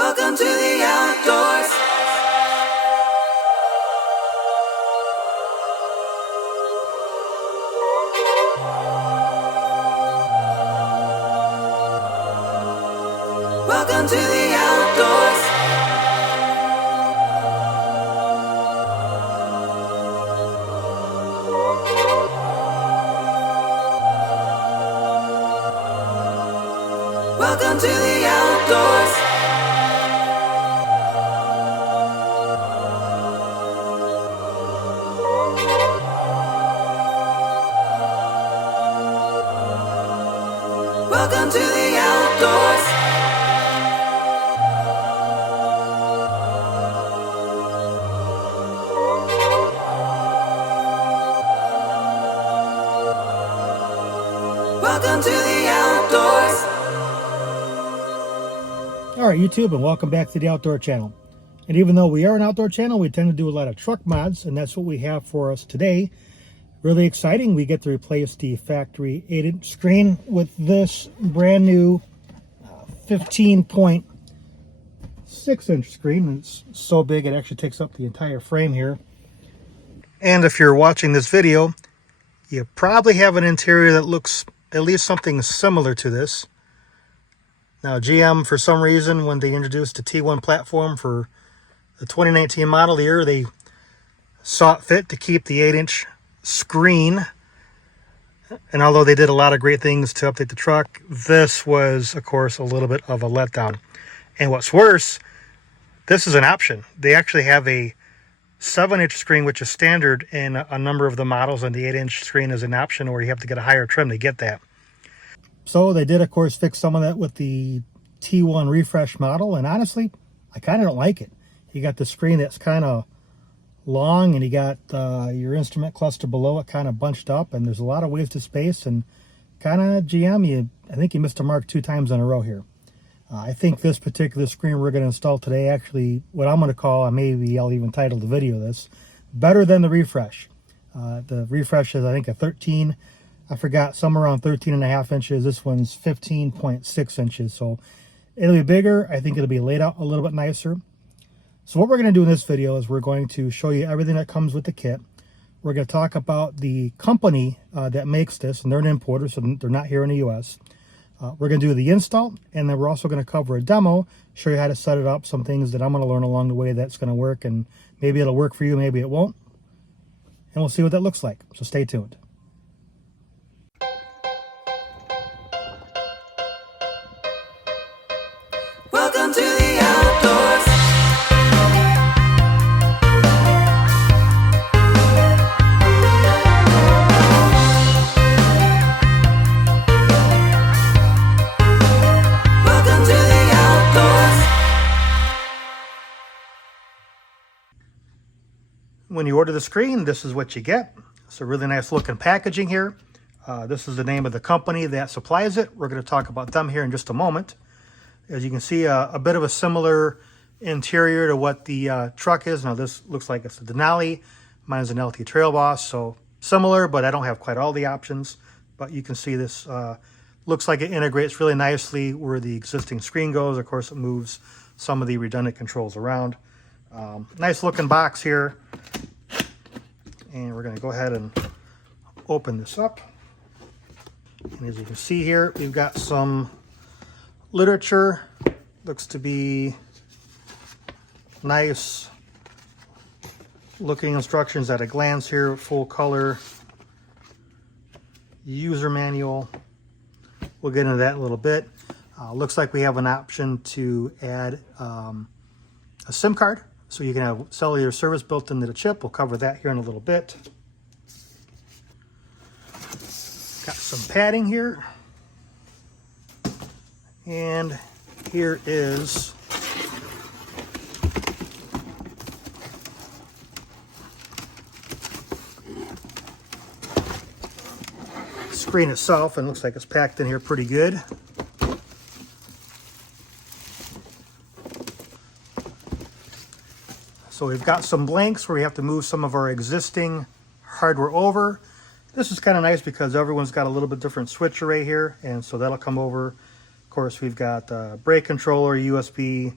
Welcome to the outdoors. Welcome to the outdoors. Welcome to the outdoors. Welcome to the outdoors. Welcome to the outdoors. All right, YouTube, and welcome back to the Outdoor Channel. And even though we are an outdoor channel, we tend to do a lot of truck mods, and that's what we have for us today. Really exciting. We get to replace the factory 8-inch screen with this brand new 15.6-inch screen. It's so big it actually takes up the entire frame here. And if you're watching this video, you probably have an interior that looks at least something similar to this. Now, GM, for some reason, when they introduced the T1 platform for the 2019 model year, they saw it fit to keep the 8-inch screen. And although they did a lot of great things to update the truck, this was, of course, a little bit of a letdown. And what's worse, this is an option. They actually have a 7-inch screen, which is standard in a number of the models, and the 8-inch screen is an option, or you have to get a higher trim to get that. So they did, of course, fix some of that with the T1 refresh model, and honestly, I kind of don't like it. You got the screen that's kind of long, and you got your instrument cluster below it kind of bunched up, and there's a lot of wasted space, and kind of GM, I think you missed a mark 2 times in a row here. I think this particular screen we're going to install today, actually, what I'm going to call, maybe I'll even title the video this, better than the refresh. The refresh is, I think, a 13, I forgot, somewhere around 13.5 inches. This one's 15.6 inches, so it'll be bigger. I think it'll be laid out a little bit nicer. So what we're going to do in this video is we're going to show you everything that comes with the kit. We're going to talk about the company that makes this, and they're an importer, so they're not here in the U.S. We're going to do the install, and then we're also going to cover a demo, show you how to set it up, some things that I'm going to learn along the way that's going to work, and maybe it'll work for you, maybe it won't. And we'll see what that looks like, so stay tuned. Welcome to the outdoors. Welcome to the outdoors. When you order the screen, this is what you get. It's a really nice looking packaging here. This is the name of the company that supplies it. We're going to talk about them here in just a moment. As you can see, a bit of a similar interior to what the truck is. Now this looks like it's a Denali. Mine is an LT Trail Boss, so similar, but I don't have quite all the options. But you can see this looks like it integrates really nicely where the existing screen goes. Of course, it moves some of the redundant controls around. Nice looking box here. And we're going to go ahead and open this up. And as you can see here, we've got some literature. Looks to be nice looking instructions at a glance here, full color user manual. We'll get into that in a little bit. Looks like we have an option to add a SIM card, so you can have cellular service built into the chip. We'll cover that here in a little bit. Got some padding here. And here is the screen itself, and it looks like it's packed in here pretty good. So we've got some blanks where we have to move some of our existing hardware over. This is kind of nice because everyone's got a little bit different switch array here, and so that'll come over. Of course, we've got brake controller, USB,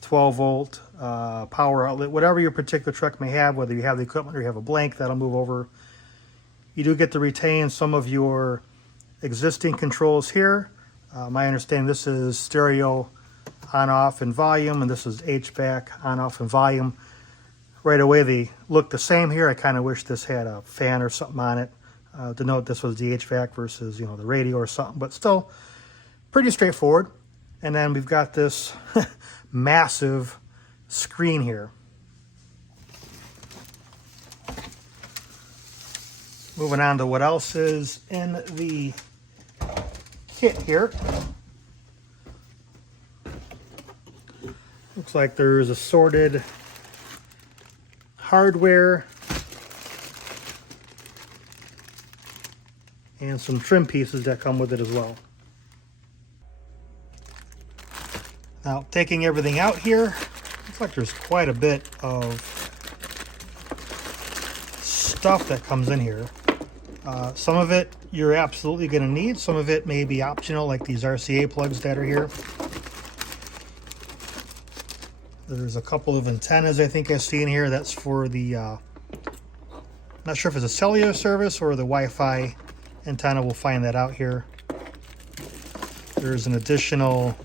12 volt power outlet, whatever your particular truck may have, whether you have the equipment or you have a blank, that'll move over. You do get to retain some of your existing controls here. My understanding, this is stereo on off and volume, and this is HVAC on off and volume. Right away they look the same here. I kind of wish this had a fan or something on it to note this was the HVAC versus, you know, the radio or something, but still pretty straightforward. And then we've got this massive screen here. Moving on to what else is in the kit here. Looks like there's assorted hardware and some trim pieces that come with it as well. Now, taking everything out here, looks like there's quite a bit of stuff that comes in here. Some of it you're absolutely going to need. Some of it may be optional, like these RCA plugs that are here. There's a couple of antennas I think I see in here. That's for the, not sure if it's a cellular service or the Wi-Fi antenna. We'll find that out here. There's an additional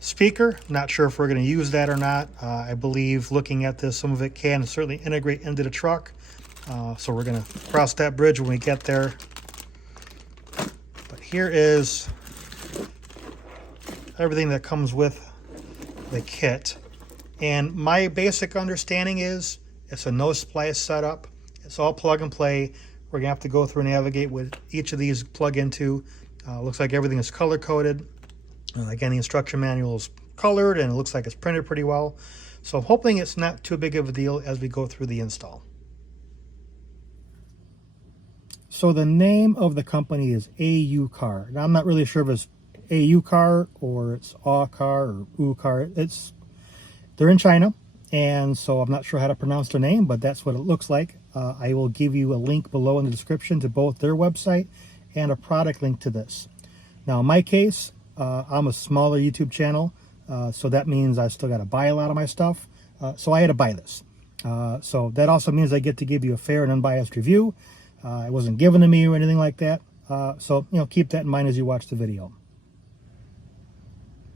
speaker. Not sure if we're going to use that or not. I believe looking at this, some of it can certainly integrate into the truck. So we're going to cross that bridge when we get there. But here is everything that comes with the kit. And my basic understanding is it's a no splice setup. It's all plug and play. We're going to have to go through and navigate with each of these plug into. Looks like everything is color coded. Again, the instruction manual is colored and it looks like it's printed pretty well. So I'm hoping it's not too big of a deal as we go through the install. So the name of the company is AU Car. Now I'm not really sure if it's AU Car or it's AU Car or U Car. They're in China, and so I'm not sure how to pronounce their name, but that's what it looks like. I will give you a link below in the description to both their website and a product link to this. Now in my case, I'm a smaller YouTube channel, so that means I still got to buy a lot of my stuff. So I had to buy this. So that also means I get to give you a fair and unbiased review. It wasn't given to me or anything like that. So, you know, keep that in mind as you watch the video.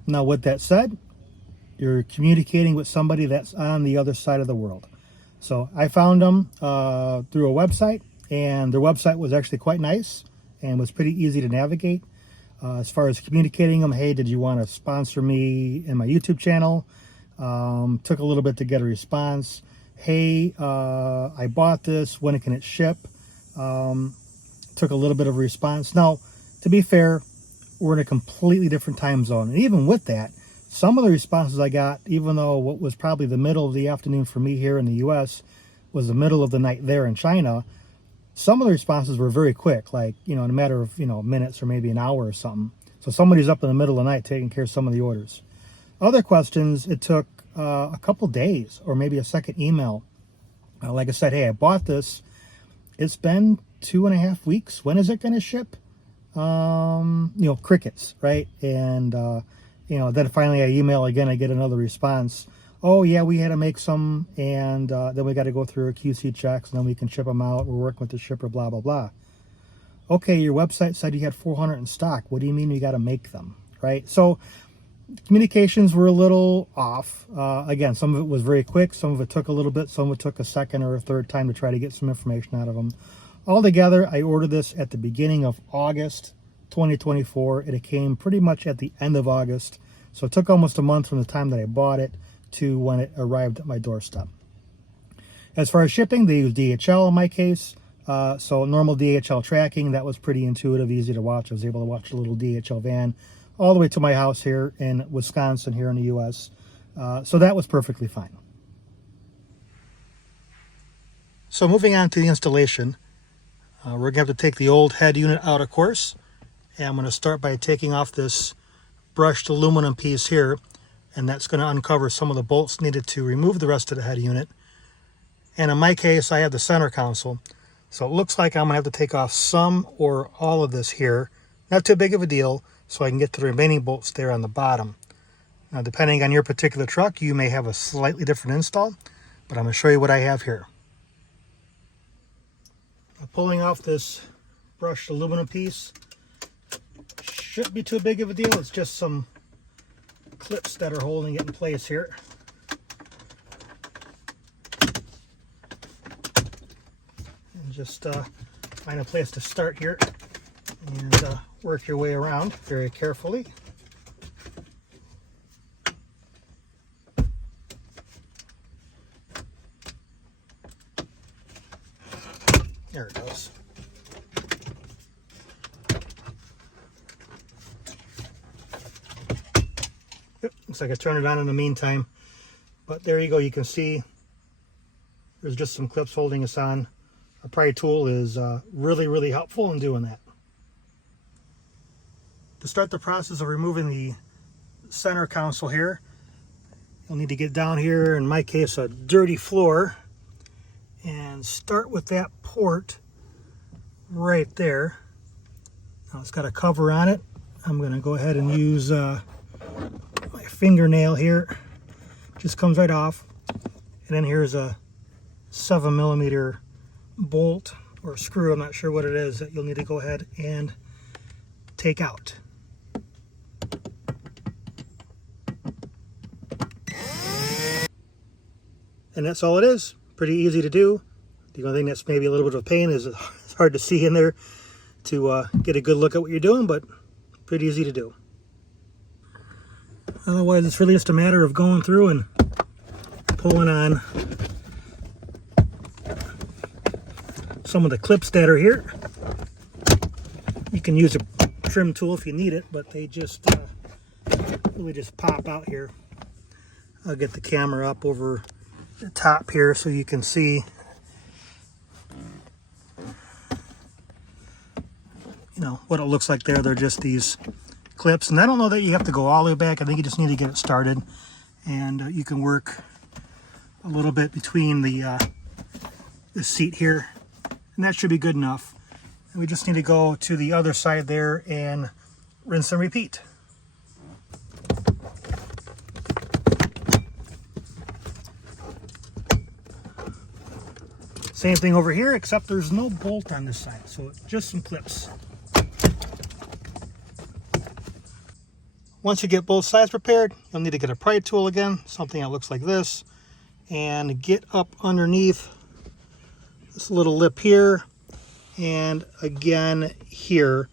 Now, with that said, you're communicating with somebody that's on the other side of the world. So I found them through a website, and their website was actually quite nice and was pretty easy to navigate. As far as communicating them, hey, did you want to sponsor me in my YouTube channel? Took a little bit to get a response. Hey, I bought this, when can it ship? Took a little bit of a response. Now, to be fair, we're in a completely different time zone. And even with that, some of the responses I got, even though what was probably the middle of the afternoon for me here in the US was the middle of the night there in China, some of the responses were very quick, like, you know, in a matter of, you know, minutes or maybe an hour or something. So somebody's up in the middle of the night taking care of some of the orders. Other questions, it took a couple days or maybe a second email. Like I said, hey, I bought this. It's been 2.5 weeks. When is it going to ship? You know, crickets, right? And, you know, then finally I email again, I get another response. Oh, yeah, we had to make some, and then we got to go through a QC checks, and then we can ship them out. We're working with the shipper, blah, blah, blah. Okay, your website said you had 400 in stock. What do you mean you got to make them, right? So communications were a little off. Again, some of it was very quick. Some of it took a little bit. Some of it took a second or a third time to try to get some information out of them. Altogether, I ordered this at the beginning of August 2024. It came pretty much at the end of August. So it took almost a month from the time that I bought it to when it arrived at my doorstep. As far as shipping, they use DHL in my case. So normal DHL tracking, that was pretty intuitive, easy to watch. I was able to watch the little DHL van all the way to my house here in Wisconsin, here in the US. So that was perfectly fine. So moving on to the installation, we're going to have to take the old head unit out, of course. And I'm going to start by taking off this brushed aluminum piece here. And that's going to uncover some of the bolts needed to remove the rest of the head unit. And in my case, I have the center console. So it looks like I'm going to have to take off some or all of this here. Not too big of a deal, so I can get to the remaining bolts there on the bottom. Now, depending on your particular truck, you may have a slightly different install, but I'm going to show you what I have here. Pulling off this brushed aluminum piece shouldn't be too big of a deal. It's just some clips that are holding it in place here. And just find a place to start here and work your way around very carefully. There it goes. Yep, looks like I turned it on in the meantime. But there you go. You can see there's just some clips holding us on. A pry tool is really helpful in doing that. To start the process of removing the center console here, you'll need to get down here, in my case, a dirty floor, and start with that port right there. Now it's got a cover on it. I'm going to go ahead and use my fingernail here. Just comes right off. And then here's a 7mm bolt or screw, I'm not sure what it is, that you'll need to go ahead and take out. And that's all it is. Pretty easy to do. The only thing that's maybe a little bit of a pain is it's hard to see in there to get a good look at what you're doing, but pretty easy to do. Otherwise, it's really just a matter of going through and pulling on some of the clips that are here. You can use a trim tool if you need it, but they just really just pop out here. I'll get the camera up over the top here so you can see, you know, what it looks like there. They're just these clips, and I don't know that you have to go all the way back. I think you just need to get it started, and you can work a little bit between the seat here, and that should be good enough. And we just need to go to the other side there and rinse and repeat. Same thing over here, except there's no bolt on this side, so just some clips. Once you get both sides prepared, you'll need to get a pry tool again, something that looks like this, and get up underneath this little lip here, and again here,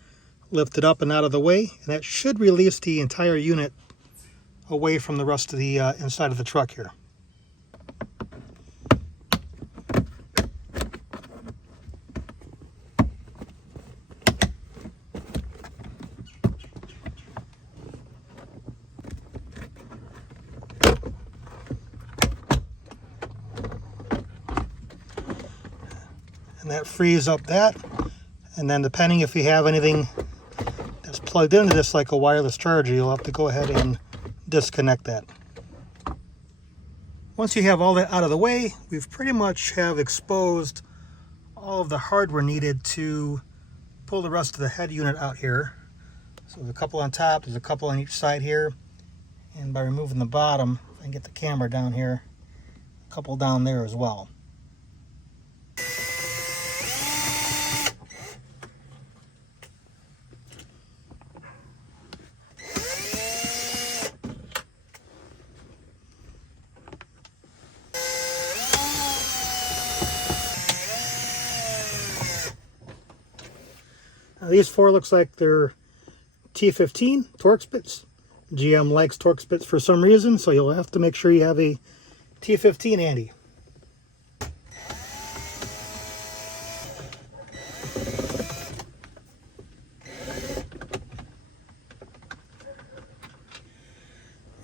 lift it up and out of the way, and that should release the entire unit away from the rest of the inside of the truck here. And that frees up that, and then depending if you have anything that's plugged into this like a wireless charger, you'll have to go ahead and disconnect that. Once you have all that out of the way, we've pretty much have exposed all of the hardware needed to pull the rest of the head unit out here. So there's a couple on top, there's a couple on each side here, and by removing the bottom, if I can get the camera down here, a couple down there as well. Now these four looks like they're T15 Torx bits. GM likes Torx bits for some reason, so you'll have to make sure you have a T15 handy.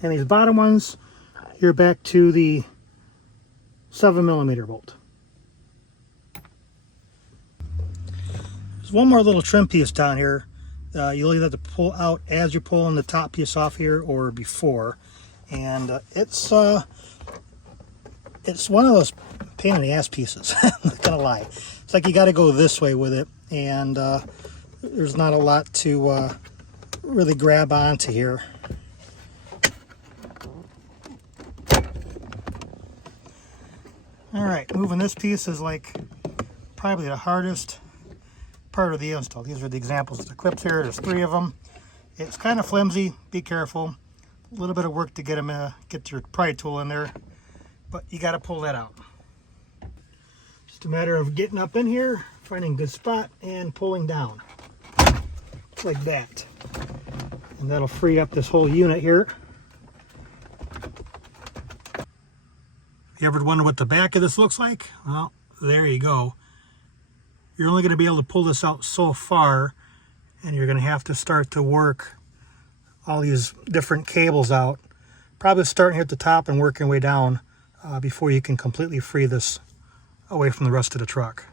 And these bottom ones, you're back to the 7mm bolt. There's one more little trim piece down here. You'll either have to pull out as you're pulling the top piece off here or before. And it's one of those pain in the ass pieces. I'm not gonna lie. It's like you got to go this way with it, and there's not a lot to really grab onto here. All right, moving this piece is like probably the hardest part of the install. These are the examples of the clips here. There's 3 of them. It's kind of flimsy. Be careful. A little bit of work to get them, get your pry tool in there, but you got to pull that out. Just a matter of getting up in here, finding a good spot, and pulling down like that, and that'll free up this whole unit here. You ever wonder what the back of this looks like? Well, there you go. You're only going to be able to pull this out so far, and you're going to have to start to work all these different cables out. Probably starting here at the top and working way down before you can completely free this away from the rest of the truck.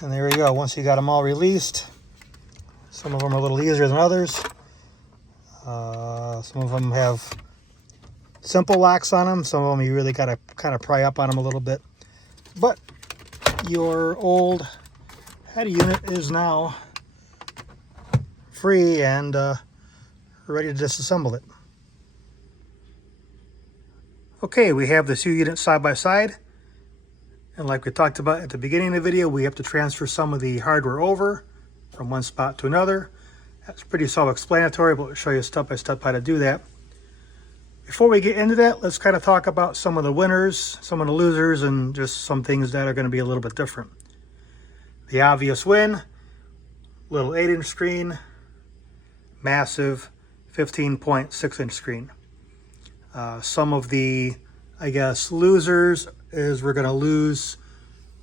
And there you go. Once you got them all released, some of them are a little easier than others. Some of them have simple locks on them. Some of them you really got to kind of pry up on them a little bit. But your old head unit is now free and ready to disassemble it. Okay, we have the 2 units side by side. And like we talked about at the beginning of the video, we have to transfer some of the hardware over from one spot to another. That's pretty self-explanatory, but we'll show you step by step how to do that. Before we get into that, let's kind of talk about some of the winners, some of the losers, and just some things that are going to be a little bit different. The obvious win, little 8-inch screen, massive 15.6-inch screen. Some of the, I guess, losers is we're going to lose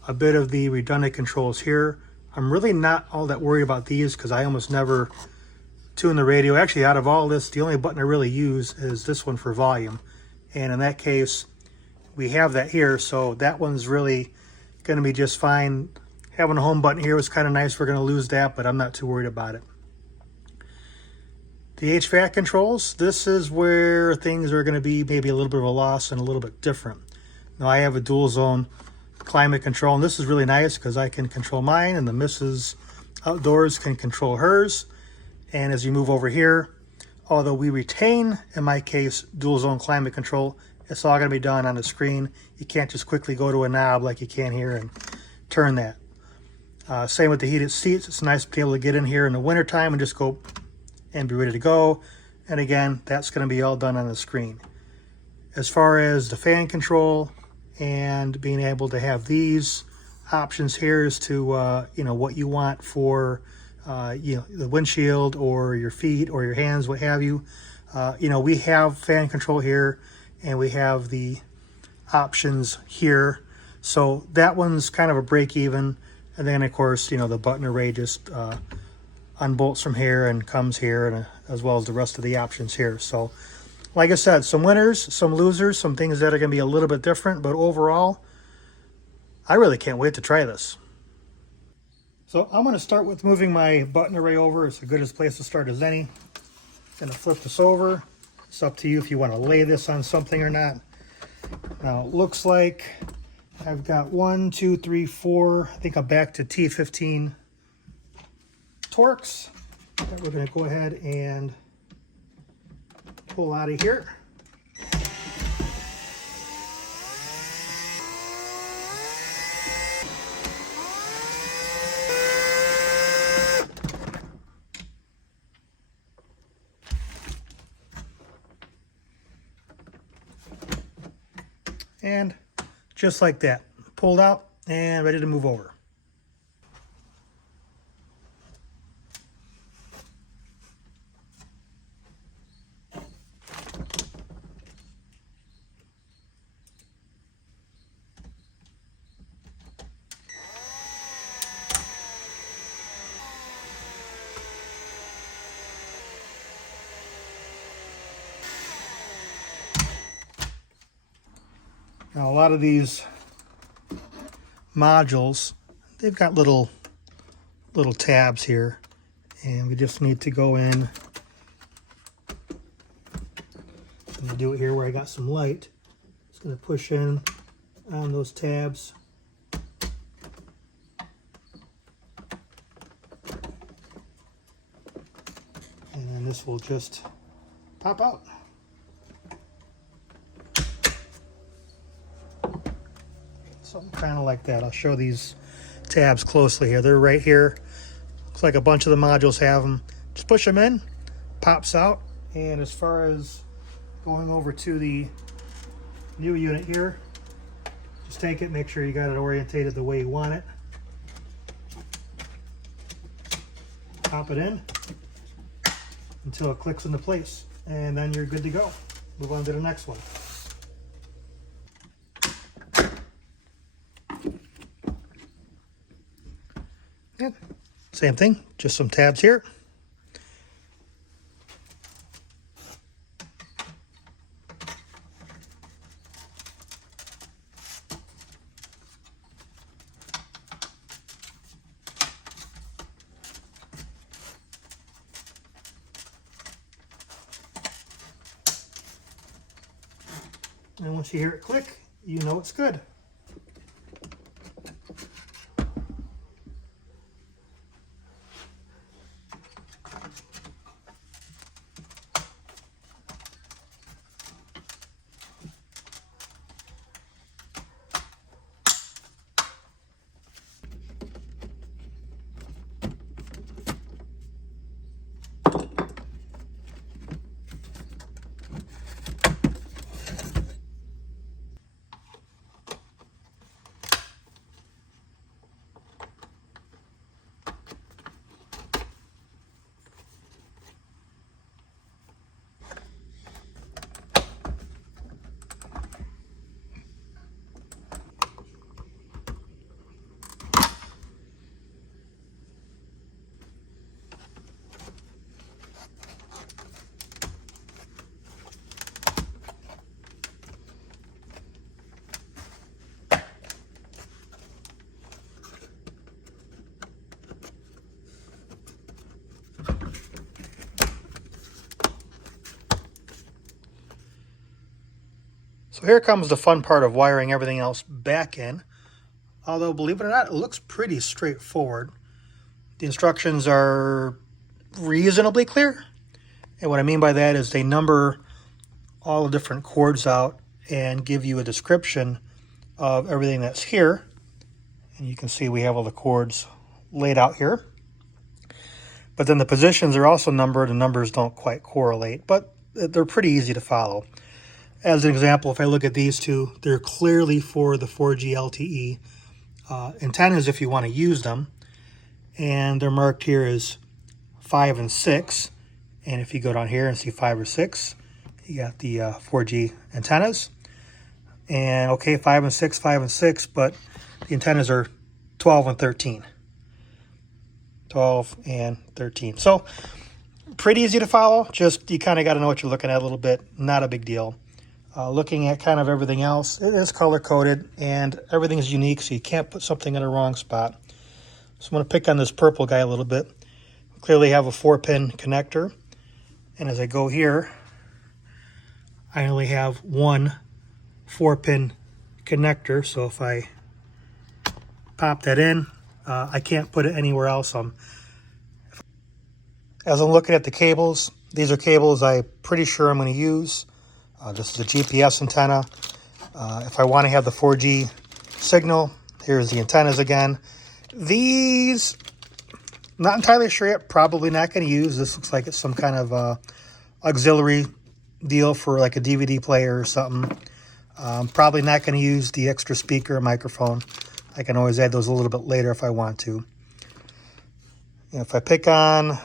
a bit of the redundant controls here. I'm really not all that worried about these because I almost never tune the radio. Actually, out of all this, the only button I really use is this one for volume. And in that case, we have that here, so that one's really going to be just fine. Having a home button here was kind of nice. We're going to lose that, but I'm not too worried about it. The HVAC controls, this is where things are going to be maybe a little bit of a loss and a little bit different. Now I have a dual zone climate control, and this is really nice because I can control mine and the missus outdoors can control hers. And as you move over here, although we retain, in my case, dual zone climate control, it's all going to be done on the screen. You can't just quickly go to a knob like you can here and turn that. Same with the heated seats. It's nice to be able to get in here in the wintertime and just go and be ready to go. And again, that's going to be all done on the screen. As far as the fan control and being able to have these options here as to you know, what you want for you know, the windshield or your feet or your hands, what have you. You know, we have fan control here and we have the options here. So that one's kind of a break even. And then of course, you know, the button array just unbolts from here and comes here, and as well as the rest of the options here. So like I said, some winners, some losers, some things that are going to be a little bit different, but overall, I really can't wait to try this. So I'm going to start with moving my button array over. It's a good place to start as any. Going to flip this over. It's up to you if you want to lay this on something or not. Now it looks like I've got 1, 2, 3, 4. I think I'm back to T15 Torx that we're going to go ahead and pull out of here. And just like that, pulled out and ready to move over. Now a lot of these modules, they've got little tabs here, and we just need to go in. I'm gonna do it here where I got some light. Just gonna push in on those tabs. And then this will just pop out. Something kind of like that. I'll show these tabs closely here. They're right here. Looks like a bunch of the modules have them. Just push them in, pops out. And as far as going over to the new unit here, just take it, make sure you got it orientated the way you want it. Pop it in until it clicks into place, and then you're good to go. Move on to the next one. Yeah, same thing, just some tabs here. And once you hear it click, you know it's good. So here comes the fun part of wiring everything else back in. Although, believe it or not, it looks pretty straightforward. The instructions are reasonably clear. And what I mean by that is they number all the different cords out and give you a description of everything that's here. And you can see we have all the cords laid out here. But then the positions are also numbered. The numbers don't quite correlate, but they're pretty easy to follow. As an example, if I look at these two, they're clearly for the 4G LTE antennas if you want to use them. And they're marked here as 5 and 6. And if you go down here and see 5 or 6, you got the 4G antennas. And okay, 5 and 6, but the antennas are 12 and 13. 12 and 13. So pretty easy to follow. Just you kind of got to know what you're looking at a little bit. Not a big deal. Looking at kind of everything else, it is color coded and everything is unique, so you can't put something in the wrong spot. So I'm going to pick on this purple guy a little bit. Clearly have a 4-pin connector, and as I go here, I only have one 4-pin connector. So if I pop that in, I can't put it anywhere else. As I'm looking at the cables, these are cables I'm pretty sure I'm going to use. This is a GPS antenna. If I want to have the 4G signal, here's the antennas again. These, not entirely sure yet, probably not going to use. This looks like it's some kind of auxiliary deal for like a DVD player or something. Probably not going to use the extra speaker or microphone. I can always add those a little bit later if I want to. And if I pick on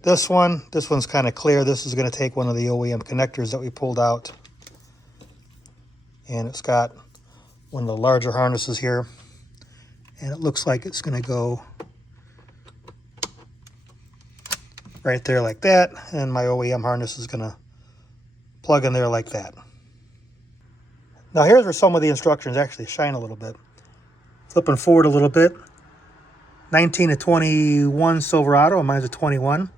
this one's kind of clear. This is going to take one of the OEM connectors that we pulled out. And it's got one of the larger harnesses here. And it looks like it's going to go right there like that. And my OEM harness is going to plug in there like that. Now here's where some of the instructions actually shine a little bit. Flipping forward a little bit. 19 to 21 Silverado, and mine's a 21.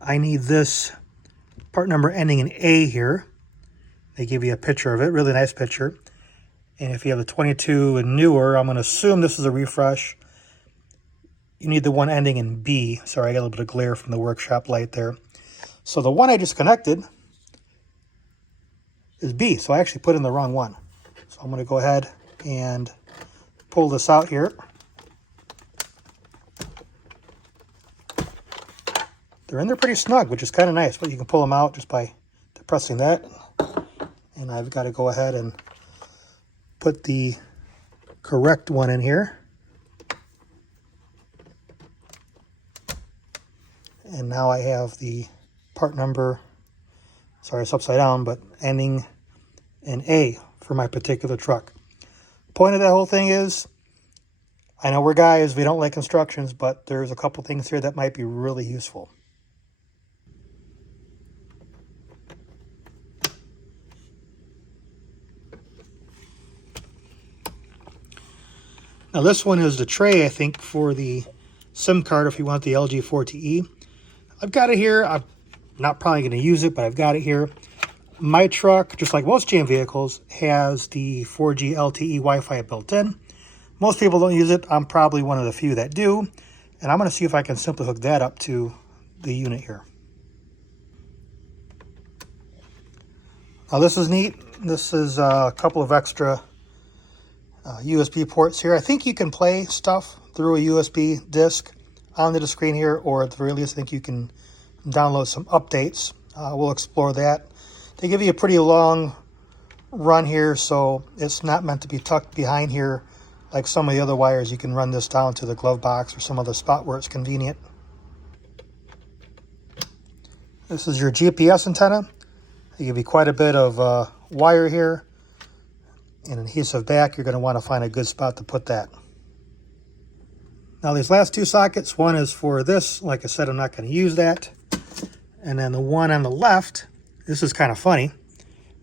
I need this part number ending in A here. They give you a picture of it, really nice picture. And if you have the 22 and newer, I'm going to assume this is a refresh. You need the one ending in B. Sorry, I got a little bit of glare from the workshop light there. So the one I just connected is B, so I actually put in the wrong one. So I'm going to go ahead and pull this out here. They're in there pretty snug, which is kind of nice, but you can pull them out just by depressing that. And I've got to go ahead and put the correct one in here. And now I have the part number, sorry, it's upside down, but ending in A for my particular truck. Point of that whole thing is, I know we're guys, we don't like instructions, but there's a couple things here that might be really useful. Now this one is the tray, I think, for the SIM card if you want the LG 4TE. I've got it here. I'm not probably going to use it, but I've got it here. My truck, just like most GM vehicles, has the 4G LTE Wi-Fi built in. Most people don't use it. I'm probably one of the few that do. And I'm going to see if I can simply hook that up to the unit here. Now this is neat. This is a couple of extra USB ports here. I think you can play stuff through a USB disk onto the screen here, or at the very least I think you can download some updates. We'll explore that. They give you a pretty long run here, so it's not meant to be tucked behind here like some of the other wires. You can run this down to the glove box or some other spot where it's convenient. This is your GPS antenna. They give you quite a bit of wire here and adhesive back. You're going to want to find a good spot to put that. Now these last two sockets, one is for this. Like I said, I'm not going to use that. And then the one on the left, this is kind of funny.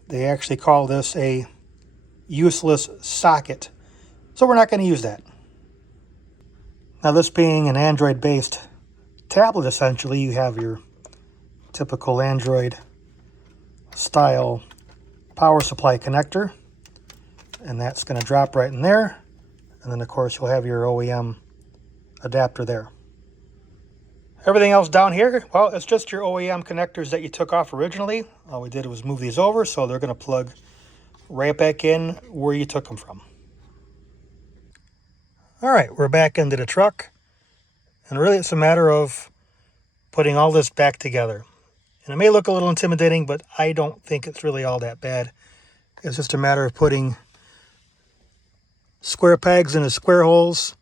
They actually call this a useless socket. So we're not going to use that. Now this being an Android-based tablet, essentially, you have your typical Android style power supply connector. And that's going to drop right in there. And then, of course, you'll have your OEM adapter there. Everything else down here, well, it's just your OEM connectors that you took off originally. All we did was move these over, so they're going to plug right back in where you took them from. All right, we're back into the truck. And really, it's a matter of putting all this back together. And it may look a little intimidating, but I don't think it's really all that bad. It's just a matter of putting square pegs into square holes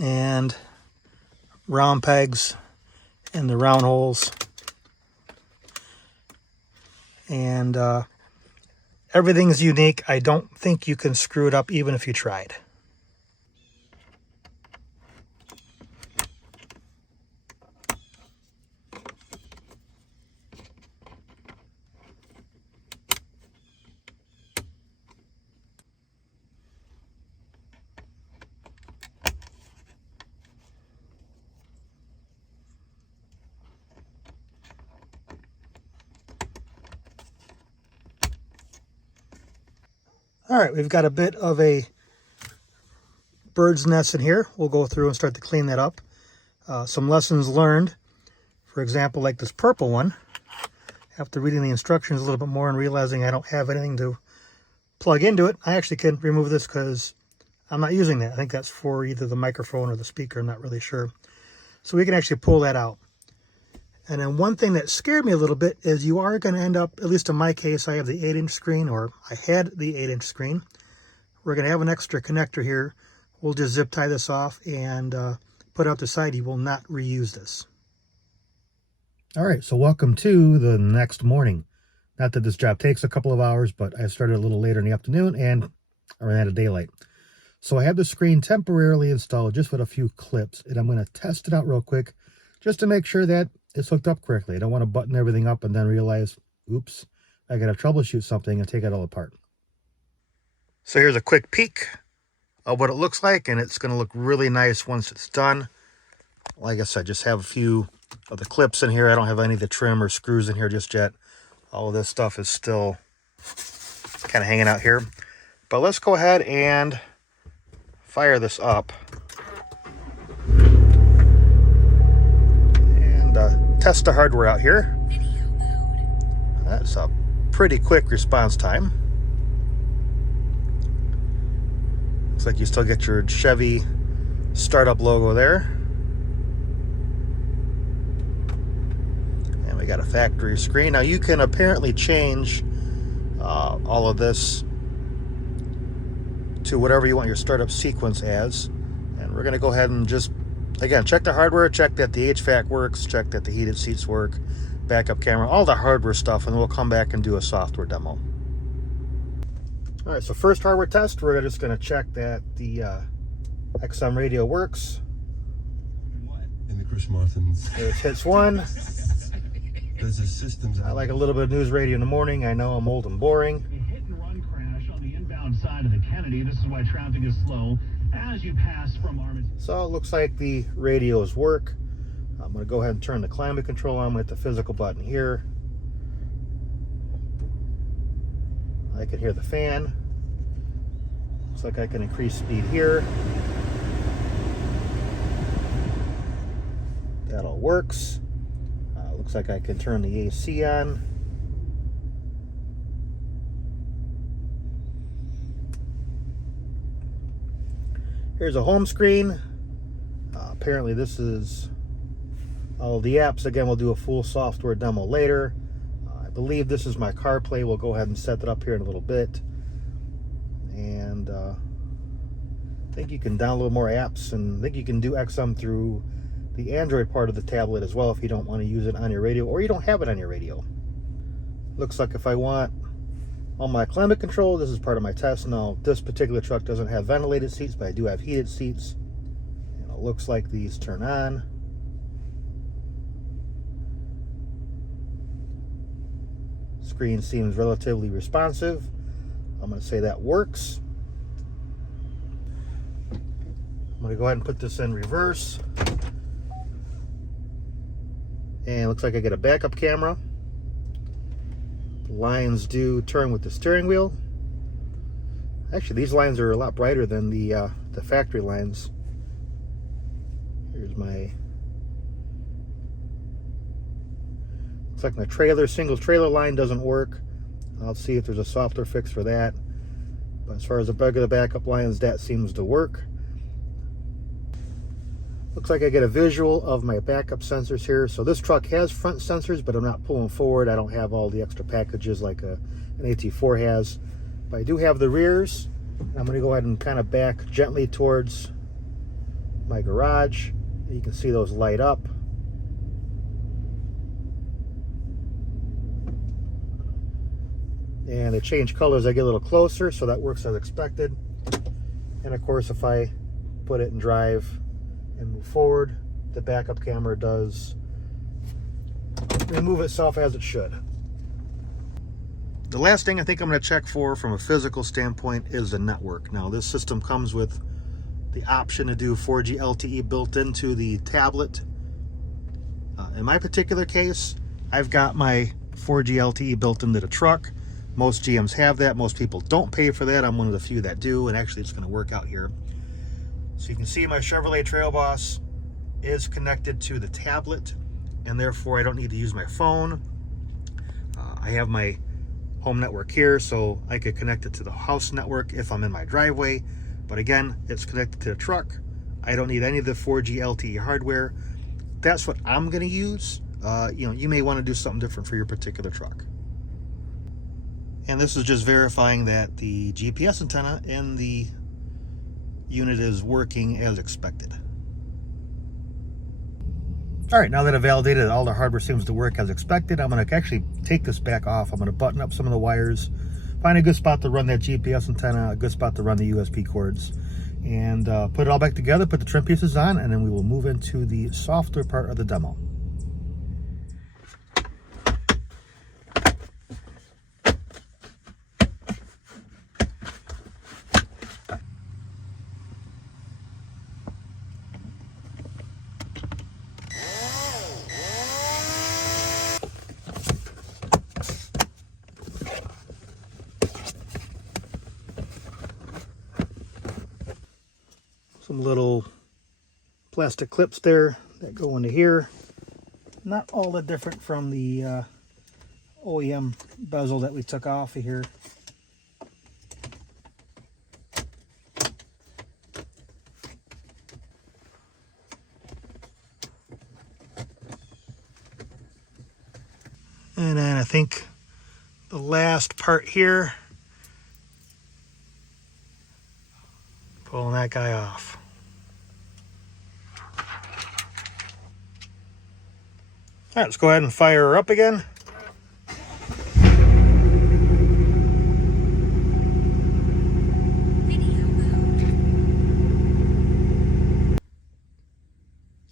and round pegs in the round holes. And everything's unique. I don't think you can screw it up even if you tried. All right, we've got a bit of a bird's nest in here. We'll go through and start to clean that up. Some lessons learned, for example, like this purple one. After reading the instructions a little bit more and realizing I don't have anything to plug into it, I actually can remove this because I'm not using that. I think that's for either the microphone or the speaker. I'm not really sure. So we can actually pull that out. And then one thing that scared me a little bit is you are going to end up, at least in my case, I have the 8-inch screen, or I had the 8-inch screen. We're going to have an extra connector here. We'll just zip tie this off and put it out the side. You will not reuse this. All right, so welcome to the next morning. Not that this job takes a couple of hours, but I started a little later in the afternoon and I ran out of daylight. So I have the screen temporarily installed just with a few clips, and I'm going to test it out real quick just to make sure that it's hooked up correctly. I don't want to button everything up and then realize, oops, I gotta troubleshoot something and take it all apart. So here's a quick peek of what it looks like, and it's gonna look really nice once it's done. Like I said, just have a few of the clips in here. I don't have any of the trim or screws in here just yet. All of this stuff is still kind of hanging out here. But let's go ahead and fire this up and test the hardware out here. That's a pretty quick response time. Looks like you still get your Chevy startup logo there. And we got a factory screen. Now you can apparently change all of this to whatever you want your startup sequence as. And we're going to go ahead and just, again, check the hardware, check that the HVAC works, check that the heated seats work, backup camera, all the hardware stuff, and we'll come back and do a software demo. All right, so first hardware test, we're just going to check that the XM radio works. In the Chris Martins. There's hits one. There's a systems. I like a little bit of news radio in the morning. I know I'm old and boring. A hit and run crash on the inbound side of the Kennedy. This is why traffic is slow as you pass from Armitage. So it looks like the radios work. I'm going to go ahead and turn the climate control on. I'm going to hit the physical button here. I can hear the fan. Looks like I can increase speed here. That all works. Looks like I can turn the AC on. Here's a home screen. Apparently this is all the apps. Again, we'll do a full software demo later. I believe this is my CarPlay. We'll go ahead and set that up here in a little bit. And I think you can download more apps, and I think you can do XM through the Android part of the tablet as well if you don't want to use it on your radio or you don't have it on your radio. Looks like if I want on my climate control, this is part of my test. Now, this particular truck doesn't have ventilated seats, but I do have heated seats. And it looks like these turn on. Screen seems relatively responsive. I'm going to say that works. I'm going to go ahead and put this in reverse. And it looks like I get a backup camera. The lines do turn with the steering wheel. Actually, these lines are a lot brighter than the factory lines. Here's my... Looks like my single trailer line doesn't work. I'll see if there's a software fix for that. But as far as the regular backup lines, that seems to work. Looks like I get a visual of my backup sensors here. So this truck has front sensors, but I'm not pulling forward. I don't have all the extra packages like an AT4 has. But I do have the rears. I'm going to go ahead and kind of back gently towards my garage. You can see those light up. And they change colors as I get a little closer, so that works as expected. And of course, if I put it in drive and move forward, the backup camera does remove itself as it should. The last thing I think I'm going to check for from a physical standpoint is the network. Now, this system comes with the option to do 4G LTE built into the tablet. In my particular case, I've got my 4G LTE built into the truck. Most GMs have that. Most people don't pay for that. I'm one of the few that do, and actually it's going to work out here. So you can see my Chevrolet Trail Boss is connected to the tablet, and therefore I don't need to use my phone. I have my home network here, so I could connect it to the house network if I'm in my driveway. But again, it's connected to the truck. I don't need any of the 4G LTE hardware. That's what I'm going to use. You may want to do something different for your particular truck. And this is just verifying that the GPS antenna in the unit is working as expected. All right, now that I've validated that all the hardware seems to work as expected, I'm going to actually take this back off. I'm going to button up some of the wires, find a good spot to run that GPS antenna, a good spot to run the USB cords, and put it all back together, put the trim pieces on, and then we will move into the software part of the demo. Some little plastic clips there that go into here. Not all that different from the OEM bezel that we took off of here. And then I think the last part here, pulling that guy off. All right, let's go ahead and fire her up again.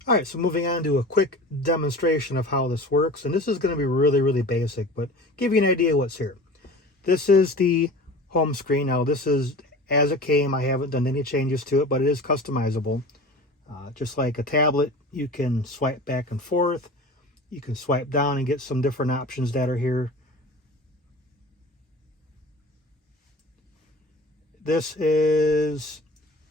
All right, so moving on to a quick demonstration of how this works. And this is going to be really, really basic, but give you an idea what's here. This is the home screen. Now, this is as it came. I haven't done any changes to it, but it is customizable. Just like a tablet, you can swipe back and forth. You can swipe down and get some different options that are here. This is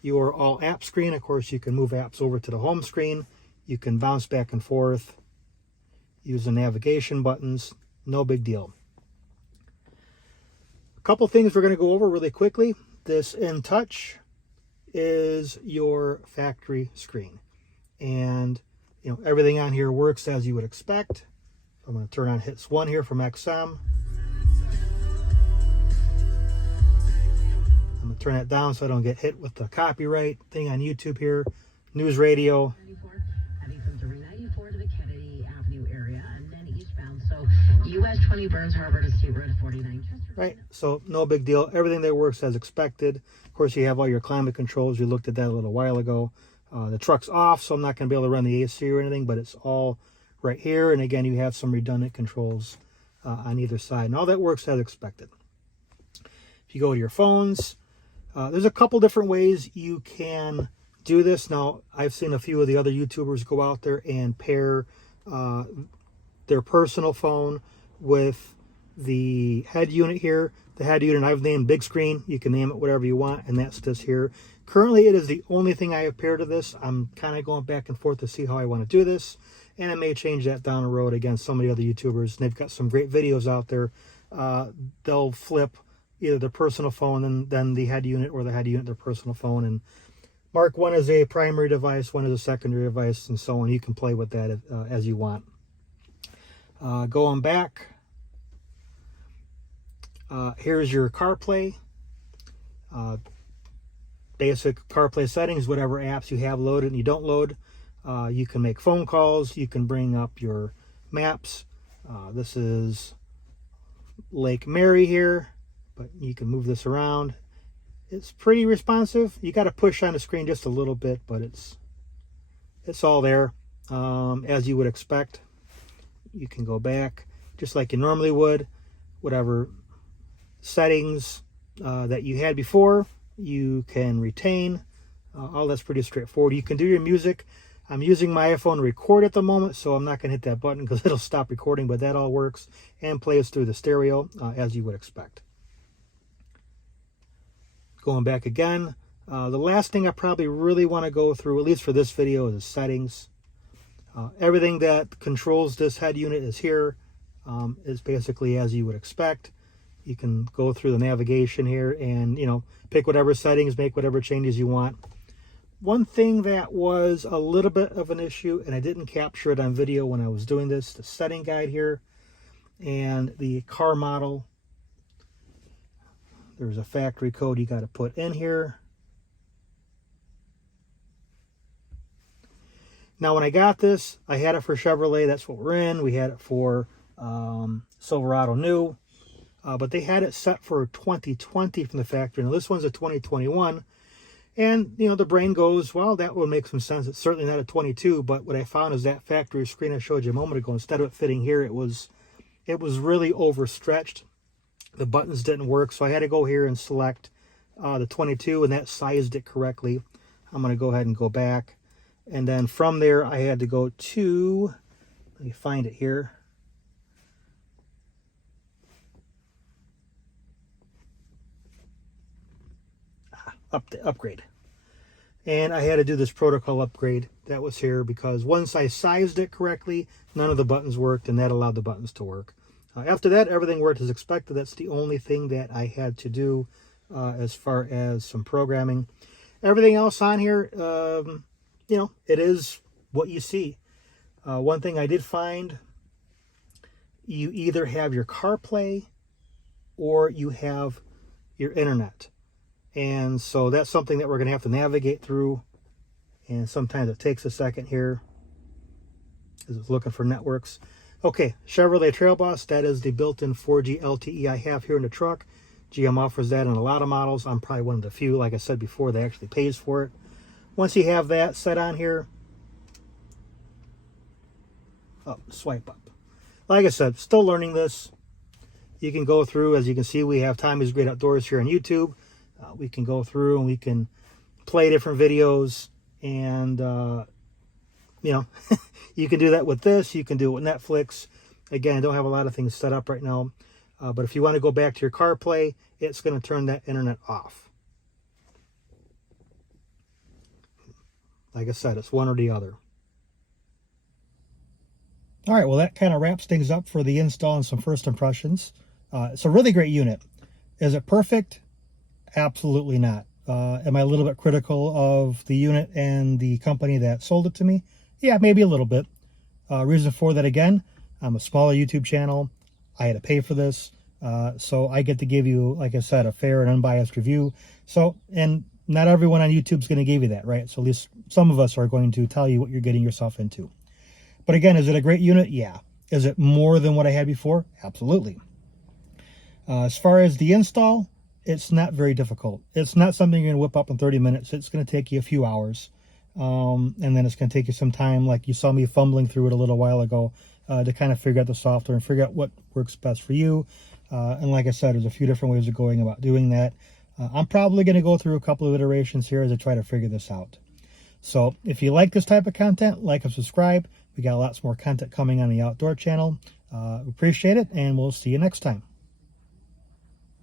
your all app screen. Of course, you can move apps over to the home screen. You can bounce back and forth, use the navigation buttons, no big deal. A couple things we're going to go over really quickly. This InTouch is your factory screen. And you know, everything on here works as you would expect. I'm going to turn on Hits 1 here from XM. I'm going to turn it down so I don't get hit with the copyright thing on YouTube here. News radio. Heading from 394 to the Kennedy Avenue area and then eastbound. So US 20 Burns Harbor to State Road 49. Right, so no big deal. Everything there works as expected. Of course, you have all your climate controls. We looked at that a little while ago. The truck's off, so I'm not going to be able to run the AC or anything, but it's all right here. And again, you have some redundant controls on either side. And all that works as expected. If you go to your phones, there's a couple different ways you can do this. Now, I've seen a few of the other YouTubers go out there and pair their personal phone with the head unit here. The head unit I've named Big Screen. You can name it whatever you want, and that's this here. Currently, it is the only thing I have paired to this. I'm kind of going back and forth to see how I want to do this, and I may change that down the road. Again, some of the other YouTubers, they've got some great videos out there. They'll flip either their personal phone and then the head unit, or the head unit their personal phone, and mark one as a primary device, one as a secondary device, and so on. You can play with that as you want. Going back, here's your CarPlay. Basic CarPlay settings, whatever apps you have loaded and you don't load. You can make phone calls. You can bring up your maps. This is Lake Mary here, but you can move this around. It's pretty responsive. You got to push on the screen just a little bit, but it's all there as you would expect. You can go back just like you normally would. Whatever settings that you had before, you can retain. All that's pretty straightforward. You can do your music. I'm using my iPhone to record at the moment, so I'm not going to hit that button because it'll stop recording, but that all works and plays through the stereo as you would expect. Going back again, the last thing I probably really want to go through, at least for this video, is the settings. Everything that controls this head unit is here. Is basically as you would expect. You can go through the navigation here and, you know, pick whatever settings, make whatever changes you want. One thing that was a little bit of an issue, and I didn't capture it on video when I was doing this, the setting guide here and the car model. There's a factory code you got to put in here. Now, when I got this, I had it for Chevrolet. That's what we're in. We had it for Silverado new. But they had it set for 2020 from the factory. Now, this one's a 2021. And, you know, the brain goes, well, that would make some sense. It's certainly not a 22. But what I found is that factory screen I showed you a moment ago, instead of it fitting here, it was really overstretched. The buttons didn't work. So I had to go here and select the 22, and that sized it correctly. I'm going to go ahead and go back. And then from there, I had to go to, let me find it here. Upgrade. And I had to do this protocol upgrade that was here because once I sized it correctly, none of the buttons worked, and that allowed the buttons to work. After that, everything worked as expected. That's the only thing that I had to do as far as some programming. Everything else on here, you know, it is what you see. One thing I did find, you either have your CarPlay or you have your internet. And so that's something that we're going to have to navigate through. And sometimes it takes a second here as it's looking for networks. Okay, Chevrolet Trail Boss, that is the built-in 4G LTE I have here in the truck. GM offers that in a lot of models. I'm probably one of the few, like I said before, that actually pays for it. Once you have that set on here, swipe up. Like I said, still learning this. You can go through, as you can see, we have Time is Great Outdoors here on YouTube. We can go through and we can play different videos, and you know, you can do that with this. You can do it with Netflix. Again, I don't have a lot of things set up right now, but if you want to go back to your CarPlay, it's going to turn that internet off. Like I said, it's one or the other. All right, well, that kind of wraps things up for the install and some first impressions. It's a really great unit. Is it perfect? Absolutely not. Am I a little bit critical of the unit and the company that sold it to me? Yeah, maybe a little bit. Reason for that, again, I'm a smaller YouTube channel. I had to pay for this. So I get to give you, like I said, a fair and unbiased review. So, and not everyone on YouTube is going to give you that, right? So at least some of us are going to tell you what you're getting yourself into. But again, is it a great unit? Yeah. Is it more than what I had before? Absolutely. As far as the install, it's not very difficult. It's not something you're going to whip up in 30 minutes. It's going to take you a few hours. And then it's going to take you some time, like you saw me fumbling through it a little while ago, to kind of figure out the software and figure out what works best for you. And like I said, there's a few different ways of going about doing that. I'm probably going to go through a couple of iterations here as I try to figure this out. So if you like this type of content, like and subscribe. We got lots more content coming on the Outdoor channel. Appreciate it, and we'll see you next time.